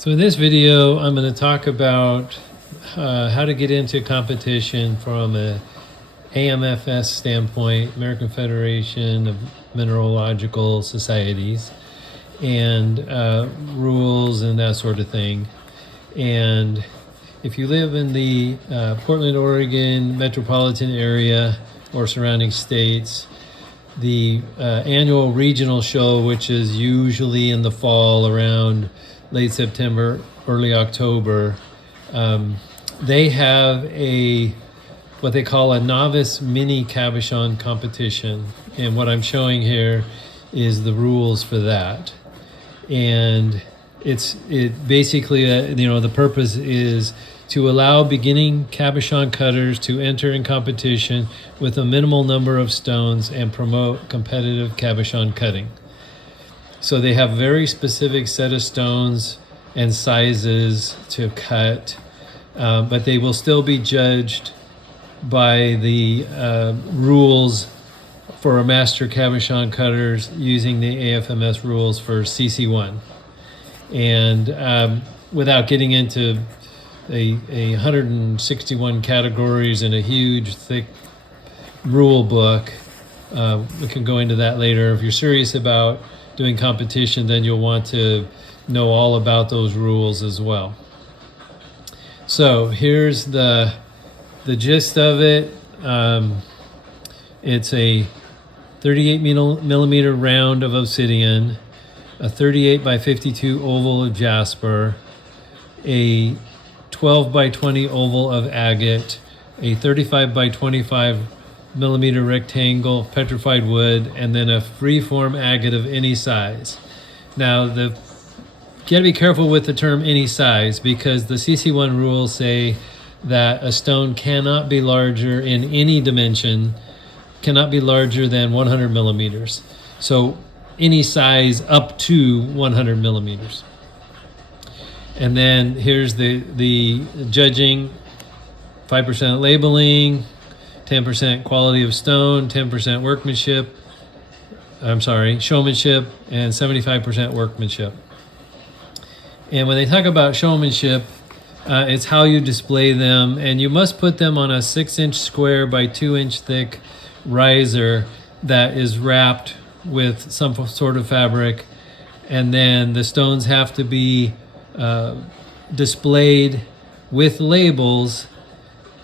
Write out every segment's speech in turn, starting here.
So in this video, I'm going to talk about how to get into competition from a AMFS standpoint, American Federation of Mineralogical Societies, and rules and that sort of thing. And if you live in the Portland, Oregon metropolitan area or surrounding states, the annual regional show, which is usually in the fall around late September, early October, they have what they call a novice mini cabochon competition. And what I'm showing here is the rules for that. And it basically, the purpose is to allow beginning cabochon cutters to enter in competition with a minimal number of stones and promote competitive cabochon cutting. So they have a very specific set of stones and sizes to cut, but they will still be judged by the rules for a master cabochon cutters using the AFMS rules for CC1. And without getting into a 161 categories and a huge thick rule book, we can go into that later. If you're serious about doing competition, then you'll want to know all about those rules as well. So here's the gist of it. It's a 38 millimeter round of obsidian, a 38 by 52 oval of jasper, a 12 by 20 oval of agate, a 35 by 25 millimeter rectangle petrified wood, and then a freeform agate of any size. Now, you gotta be careful with the term any size, because the CC1 rules say that a stone cannot be larger in any dimension, cannot be larger than 100 millimeters. So any size up to 100 millimeters. And then here's the judging: 5% labeling, 10% quality of stone, 10% showmanship, and 75% workmanship. And when they talk about showmanship, it's how you display them, and you must put them on a 6-inch square by 2-inch thick riser that is wrapped with some sort of fabric, and then the stones have to be displayed with labels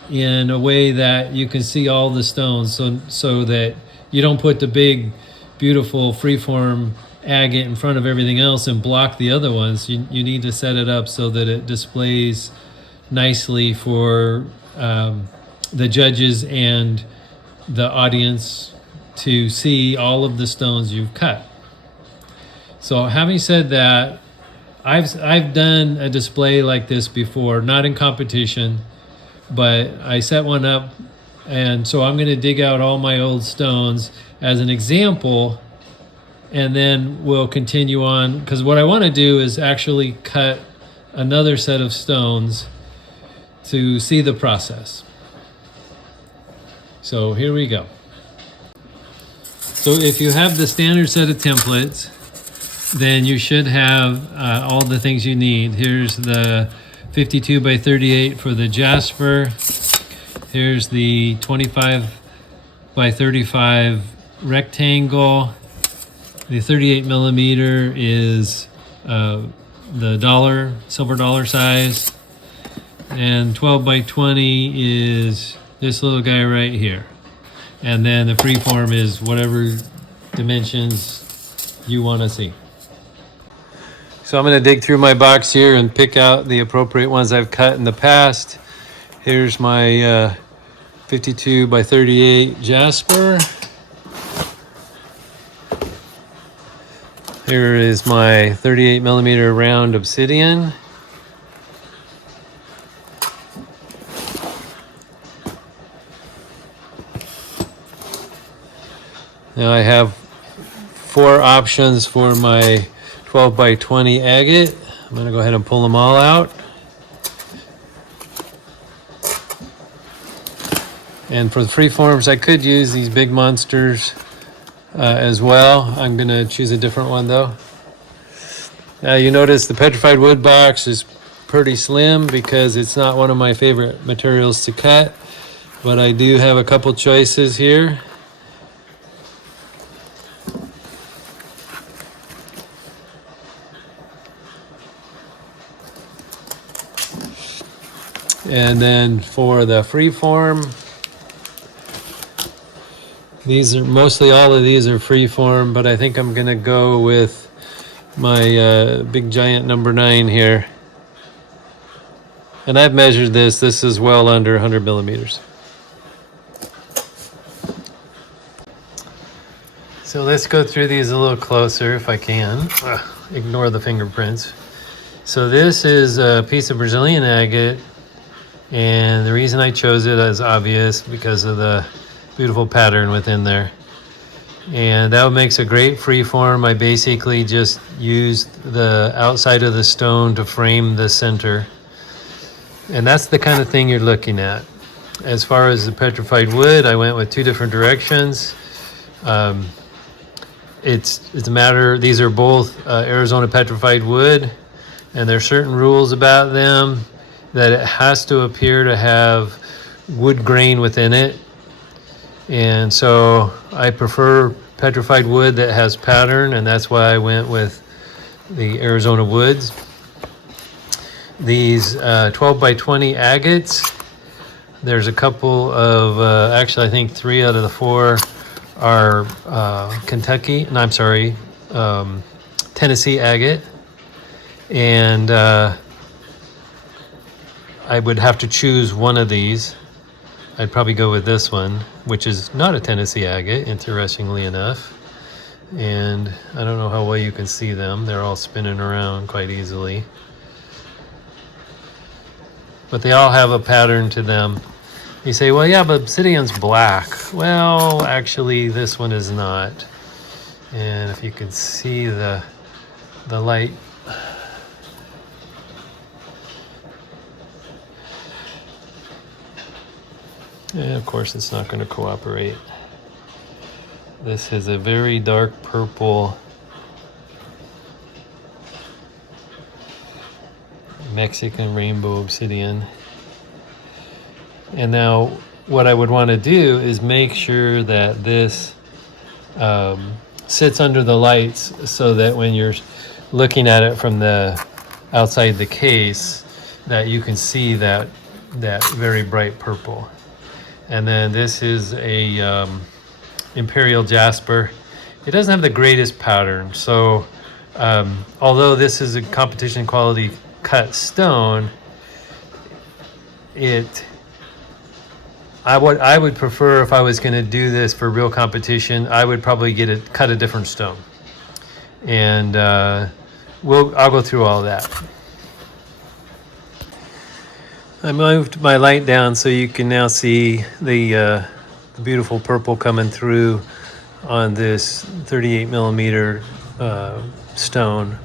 in a way that you can see all the stones, so that you don't put the big, beautiful freeform agate in front of everything else and block the other ones. You need to set it up so that it displays nicely for the judges and the audience to see all of the stones you've cut. So having said that, I've done a display like this before, not in competition, but I set one up, and so I'm going to dig out all my old stones as an example, and then we'll continue on, because what I want to do is actually cut another set of stones to see the process. So here we go. So if you have the standard set of templates, then you should have all the things you need. Here's the 52 by 38 for the jasper. Here's the 25 by 35 rectangle. The 38 millimeter is the silver dollar size. And 12 by 20 is this little guy right here. And then the freeform is whatever dimensions you want to see. So I'm going to dig through my box here and pick out the appropriate ones I've cut in the past. Here's my 52 by 38 jasper. Here is my 38 millimeter round obsidian. Now I have 4 options for my 12 by 20 agate. I'm going to go ahead and pull them all out. And for the freeforms, I could use these big monsters as well. I'm going to choose a different one though. You notice the petrified wood box is pretty slim because it's not one of my favorite materials to cut, but I do have a couple choices here. And then for the freeform, these are mostly, all of these are freeform, but I think I'm gonna go with my big giant number 9 here. And I've measured this. This is well under 100 millimeters. So let's go through these a little closer if I can. Ignore the fingerprints. So this is a piece of Brazilian agate. And the reason I chose it is obvious because of the beautiful pattern within there. And that makes a great freeform. I basically just used the outside of the stone to frame the center. And that's the kind of thing you're looking at. As far as the petrified wood, I went with 2 different directions. It's a matter, these are both Arizona petrified wood, and there are certain rules about them. That it has to appear to have wood grain within it. And so I prefer petrified wood that has pattern, and that's why I went with the Arizona woods. These 12 by 20 agates, there's a couple of, actually I think 3 out of the 4 are Tennessee agate. And I would have to choose one of these. I'd probably go with this one, which is not a Tennessee agate, interestingly enough. And I don't know how well you can see them. They're all spinning around quite easily. But they all have a pattern to them. You say, well, yeah, but obsidian's black. Well, actually, this one is not. And if you can see the light, and of course it's not going to cooperate. This is a very dark purple Mexican rainbow obsidian. And now what I would want to do is make sure that this sits under the lights so that when you're looking at it from the outside the case, that you can see that very bright purple. And then this is a Imperial Jasper. It doesn't have the greatest pattern, so although this is a competition quality cut stone, I would prefer, if I was going to do this for real competition, I would probably cut a different stone, and I'll go through all that. I moved my light down so you can now see the beautiful purple coming through on this 38 millimeter stone,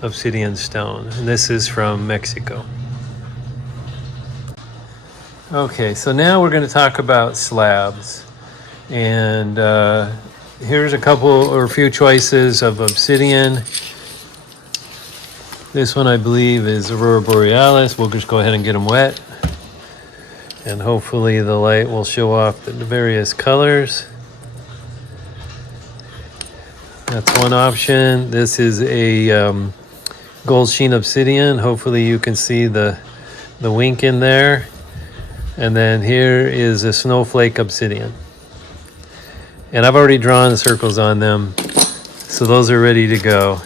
obsidian stone. And this is from Mexico. Okay, so now we're going to talk about slabs. And here's a few choices of obsidian. This one I believe is Aurora Borealis. We'll just go ahead and get them wet. And hopefully the light will show off the various colors. That's one option. This is a gold sheen obsidian. Hopefully you can see the wink in there. And then here is a snowflake obsidian. And I've already drawn the circles on them, so those are ready to go.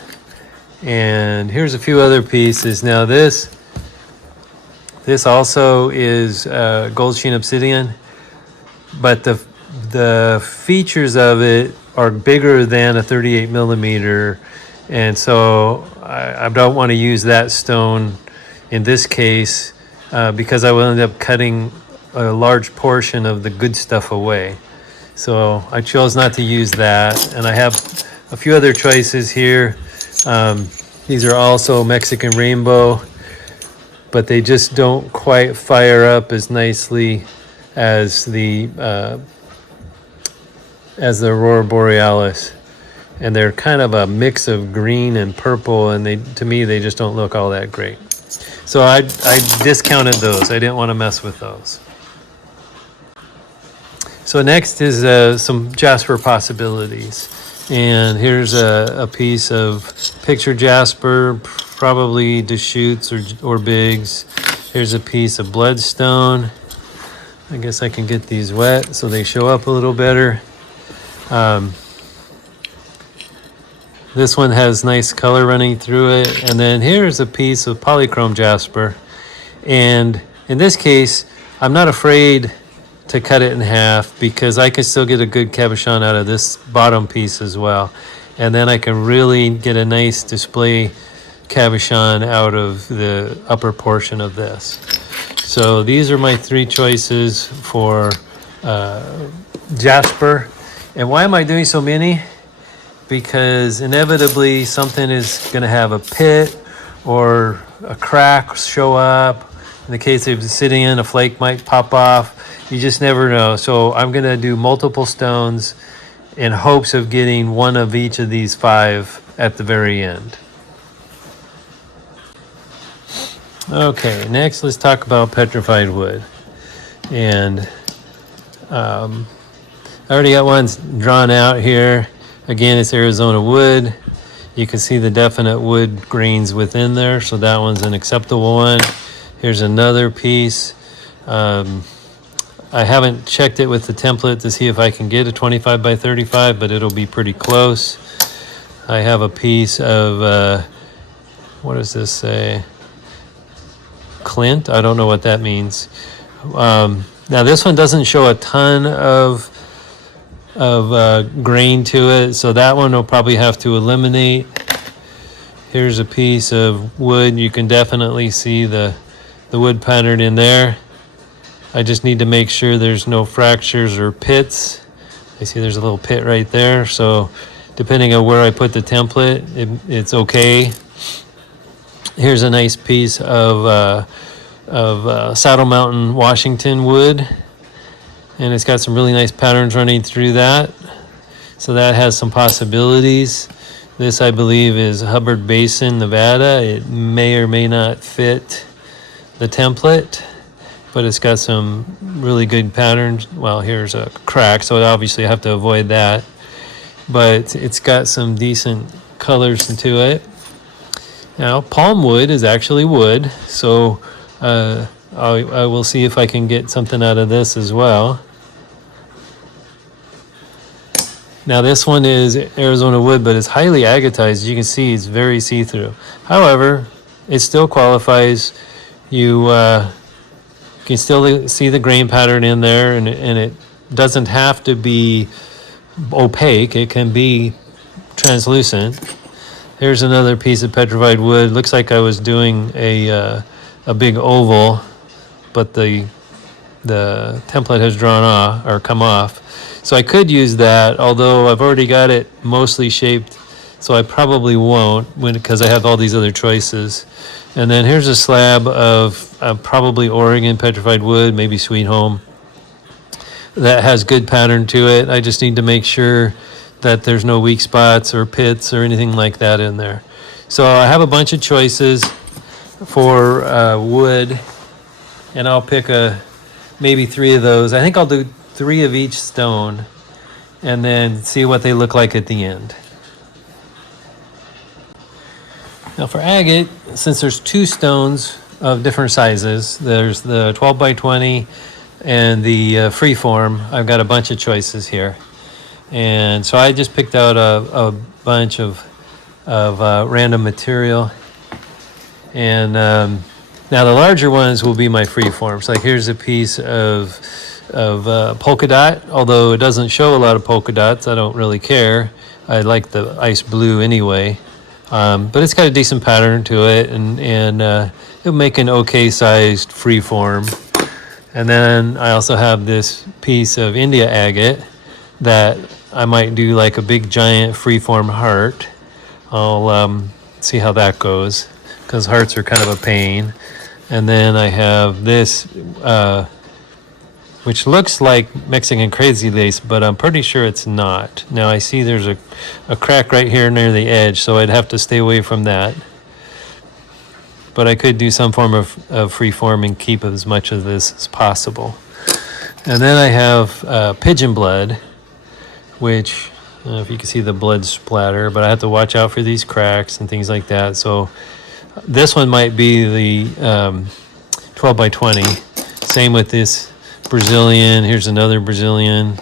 And here's a few other pieces. Now this also is gold sheen obsidian, but the features of it are bigger than a 38 millimeter, and so I don't want to use that stone in this case because I will end up cutting a large portion of the good stuff away. So I chose not to use that, and I have a few other choices here. These are also Mexican rainbow, but they just don't quite fire up as nicely as the Aurora Borealis. and they're kind of a mix of green and purple, and to me they just don't look all that great. So I discounted those. I didn't want to mess with those. So next is some jasper possibilities. And here's a piece of picture jasper, probably Deschutes or Biggs. Here's a piece of bloodstone. I guess I can get these wet so they show up a little better. This one has nice color running through it. And then here's a piece of polychrome jasper. And in this case, I'm not afraid to cut it in half because I can still get a good cabochon out of this bottom piece as well. And then I can really get a nice display cabochon out of the upper portion of this. So these are my three choices for jasper. And why am I doing so many? Because inevitably something is going to have a pit or a crack show up. In the case of obsidian, a flake might pop off. You just never know. So I'm going to do multiple stones in hopes of getting one of each of these 5 at the very end. Okay, next let's talk about petrified wood. And I already got one drawn out here. Again, it's Arizona wood. You can see the definite wood grains within there, so that one's an acceptable one. Here's another piece. I haven't checked it with the template to see if I can get a 25 by 35, but it'll be pretty close. I have a piece of, what does this say? Clint? I don't know what that means. Now this one doesn't show a ton of grain to it, so that one will probably have to eliminate. Here's a piece of wood. You can definitely see the wood pattern in there. I just need to make sure there's no fractures or pits. I see there's a little pit right there, so depending on where I put the template, it's okay. Here's a nice piece of Saddle Mountain Washington wood, and it's got some really nice patterns running through that, so that has some possibilities. This, I believe, is Hubbard Basin, Nevada. It may or may not fit the template, but it's got some really good patterns. Well, here's a crack, so obviously I have to avoid that, but it's got some decent colors into it. Now, palm wood is actually wood, so I will see if I can get something out of this as well. Now, this one is Arizona wood, but it's highly agatized. You can see it's very see-through. However, it still qualifies. You can still see the grain pattern in there, and it doesn't have to be opaque. It can be translucent. Here's another piece of petrified wood. Looks like I was doing a big oval, but the template has drawn off or come off. So I could use that, although I've already got it mostly shaped, so I probably won't because I have all these other choices. And then here's a slab of probably Oregon petrified wood, maybe Sweet Home. That has good pattern to it. I just need to make sure that there's no weak spots or pits or anything like that in there. So I have a bunch of choices for wood, and I'll pick maybe 3 of those. I think I'll do 3 of each stone and then see what they look like at the end. Now for agate, since there's 2 stones of different sizes, there's the 12 by 20 and the freeform, I've got a bunch of choices here. And so I just picked out a bunch of random material. And now the larger ones will be my freeforms. Like here's a piece of polka dot, although it doesn't show a lot of polka dots. I don't really care. I like the ice blue anyway. But it's got a decent pattern to it, and it'll make an okay sized freeform. And then I also have this piece of India agate that I might do like a big giant freeform heart. I'll see how that goes, because hearts are kind of a pain. And then I have this which looks like Mexican crazy lace, but I'm pretty sure it's not. Now I see there's a crack right here near the edge, so I'd have to stay away from that. But I could do some form of free form and keep as much of this as possible. And then I have pigeon blood, which, I don't know if you can see the blood splatter, but I have to watch out for these cracks and things like that. So this one might be the 12 by 20. Same with this Brazilian. Here's another Brazilian.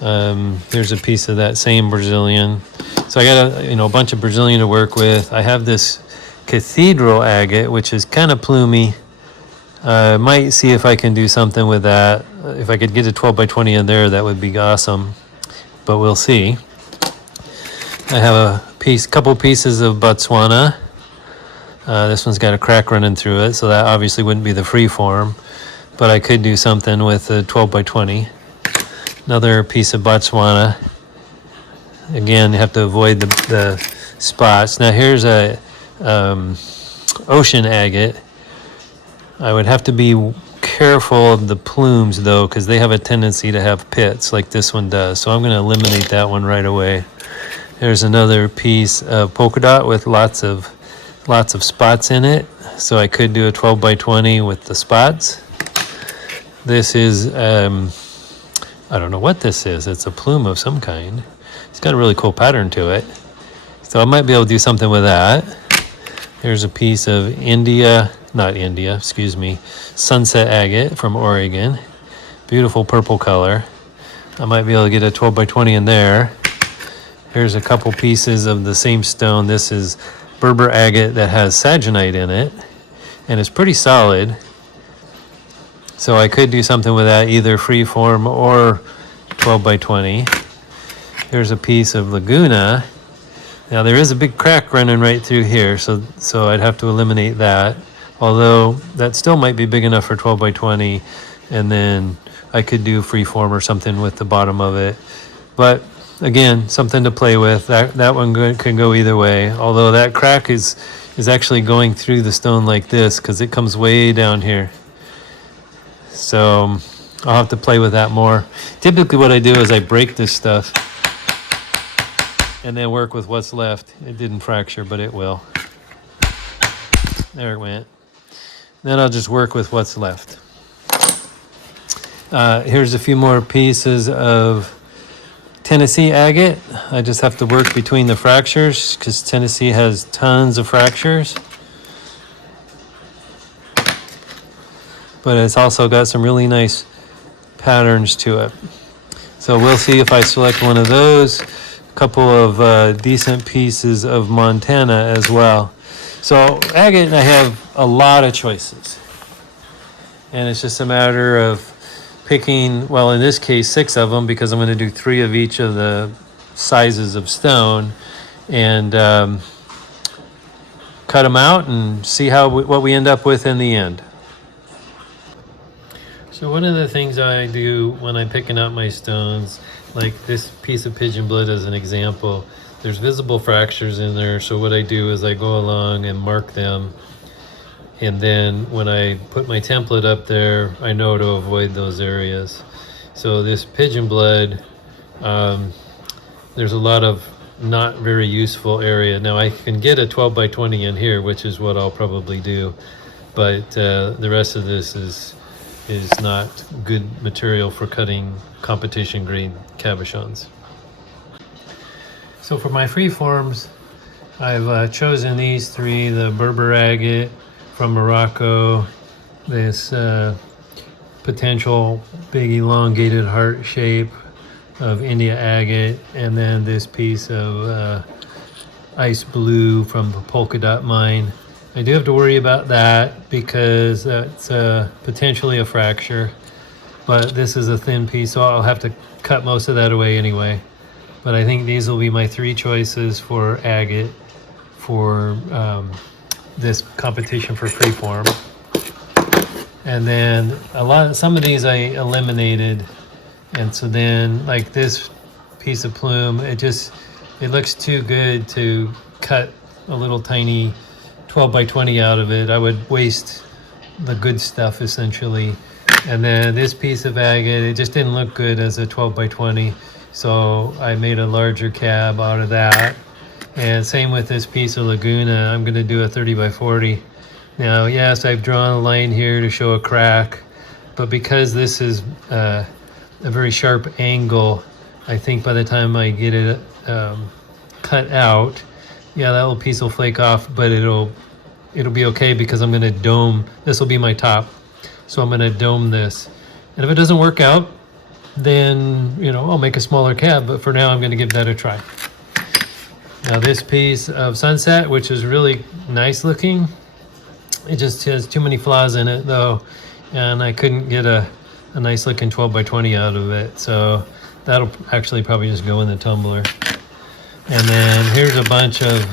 Here's a piece of that same Brazilian. So I got a bunch of Brazilian to work with. I have this cathedral agate, which is kind of plumy. I might see if I can do something with that. If I could get a 12 by 20 in there, that would be awesome. But we'll see. I have a couple pieces of Botswana. This one's got a crack running through it, so that obviously wouldn't be the free form. But I could do something with a 12 by 20. Another piece of Botswana. Again, you have to avoid the spots. Now here's a ocean agate. I would have to be careful of the plumes though, because they have a tendency to have pits like this one does. So I'm going to eliminate that one right away. There's another piece of polka dot with lots of spots in it. So I could do a 12 by 20 with the spots. This is, I don't know what this is. It's a plume of some kind. It's got a really cool pattern to it. So I might be able to do something with that. Here's a piece of sunset agate from Oregon. Beautiful purple color. I might be able to get a 12 by 20 in there. Here's a couple pieces of the same stone. This is Berber agate that has saginite in it, and it's pretty solid. So I could do something with that, either free form or 12 by 20. Here's a piece of Laguna. Now there is a big crack running right through here, so I'd have to eliminate that. Although that still might be big enough for 12 by 20, and then I could do free form or something with the bottom of it. But again, something to play with. That one can go either way. Although that crack is actually going through the stone like this because it comes way down here. So I'll have to play with that more. Typically what I do is I break this stuff and then work with what's left. It didn't fracture, but it will. There it went. Then I'll just work with what's left. Here's a few more pieces of Tennessee agate. I just have to work between the fractures because Tennessee has tons of fractures. But it's also got some really nice patterns to it. So we'll see if I select one of those. A couple of decent pieces of Montana as well. So agate, I have a lot of choices. And it's just a matter of picking, well, in this case, 6 of them, because I'm going to do 3 of each of the sizes of stone, and cut them out and see what we end up with in the end. So one of the things I do when I'm picking out my stones, like this piece of pigeon blood as an example, there's visible fractures in there, so what I do is I go along and mark them, and then when I put my template up there, I know to avoid those areas. So this pigeon blood, there's a lot of not very useful area. Now I can get a 12 by 20 in here, which is what I'll probably do, but the rest of this is not good material for cutting competition grade cabochons. So for my free forms, I've chosen these 3, the Berber agate from Morocco, this potential big elongated heart shape of India agate, and then this piece of ice blue from the polka dot mine. I do have to worry about that because that's potentially a fracture, but this is a thin piece, so I'll have to cut most of that away anyway. But I think these will be my 3 choices for agate for this competition for freeform. And then some of these I eliminated, and so then like this piece of plume, it looks too good to cut a little tiny 12 by 20 out of it. I would waste the good stuff essentially And then this piece of agate, it just didn't look good as a 12 by 20. So I made a larger cab out of that. And same with this piece of Laguna, I'm gonna do a 30 by 40. Now, yes, I've drawn a line here to show a crack, but because this is a very sharp angle, I think by the time I get it cut out, yeah, that little piece will flake off, but it'll be okay because I'm gonna dome, this will be my top. So I'm gonna dome this. And if it doesn't work out, then, you know, I'll make a smaller cab, but for now I'm gonna give that a try. Now this piece of Sunset, which is really nice looking, it just has too many flaws in it though, and I couldn't get a nice looking 12 by 20 out of it. So that'll actually probably just go in the tumbler. And then here's a bunch of,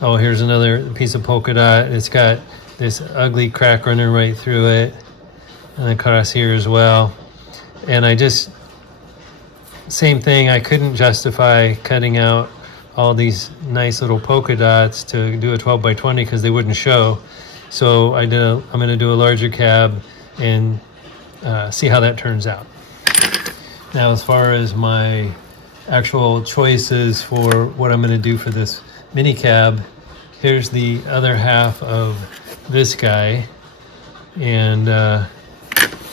oh, here's another piece of polka dot. It's got this ugly crack running right through it, and across here as well. And I just, same thing, I couldn't justify cutting out all these nice little polka dots to do a 12 by 20 because they wouldn't show. So I'm gonna do a larger cab and see how that turns out. Now, as far as my actual choices for what I'm gonna do for this mini cab, here's the other half of this guy. And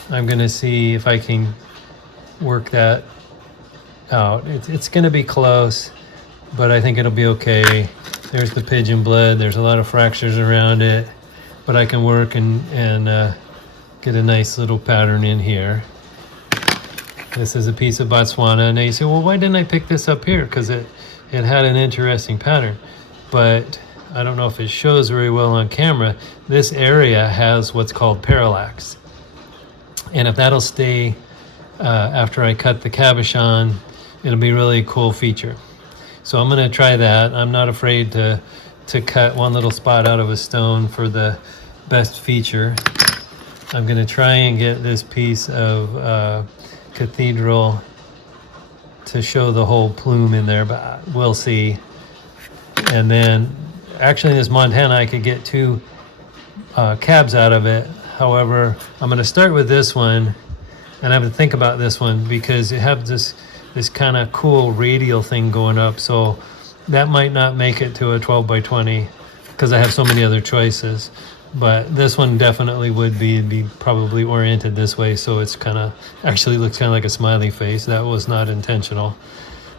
I'm gonna see if I can work that out. It's gonna be close, but I think it'll be okay. There's the pigeon blood. There's a lot of fractures around it, but I can work and get a nice little pattern in here. This is a piece of Botswana. Now you say, well, why didn't I pick this up here? Because it had an interesting pattern, but I don't know if it shows very well on camera. This area has what's called parallax. And if that'll stay after I cut the cabochon, it'll be really a cool feature. So I'm gonna try that. I'm not afraid to cut one little spot out of a stone for the best feature. I'm gonna try and get this piece of cathedral to show the whole plume in there, but we'll see. And then actually in this Montana, I could get two cabs out of it. However, I'm gonna start with this one, and I have to think about this one because it has this kind of cool radial thing going up. So that might not make it to a 12 by 20 because I have so many other choices. But this one definitely would be probably oriented this way, so it's actually looks kind of like a smiley face. That was not intentional.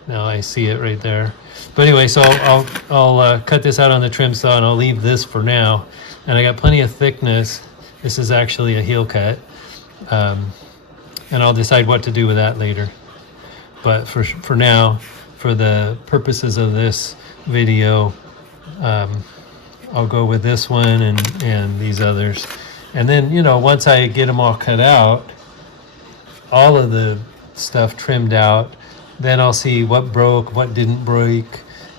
Now I see it right there. But anyway, so I'll cut this out on the trim saw, and I'll leave this for now. And I got plenty of thickness. This is actually a heel cut, and I'll decide what to do with that later. But for now, for the purposes of this video, I'll go with this one and these others. And then, you know, once I get them all cut out, all of the stuff trimmed out, then I'll see what broke, what didn't break,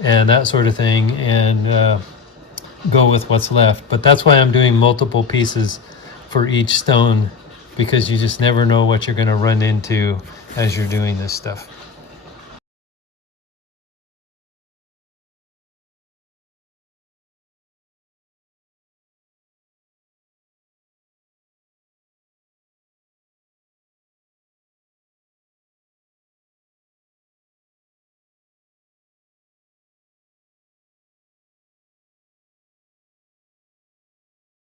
and that sort of thing, and go with what's left. But that's why I'm doing multiple pieces for each stone, because you just never know what you're gonna run into as you're doing this stuff.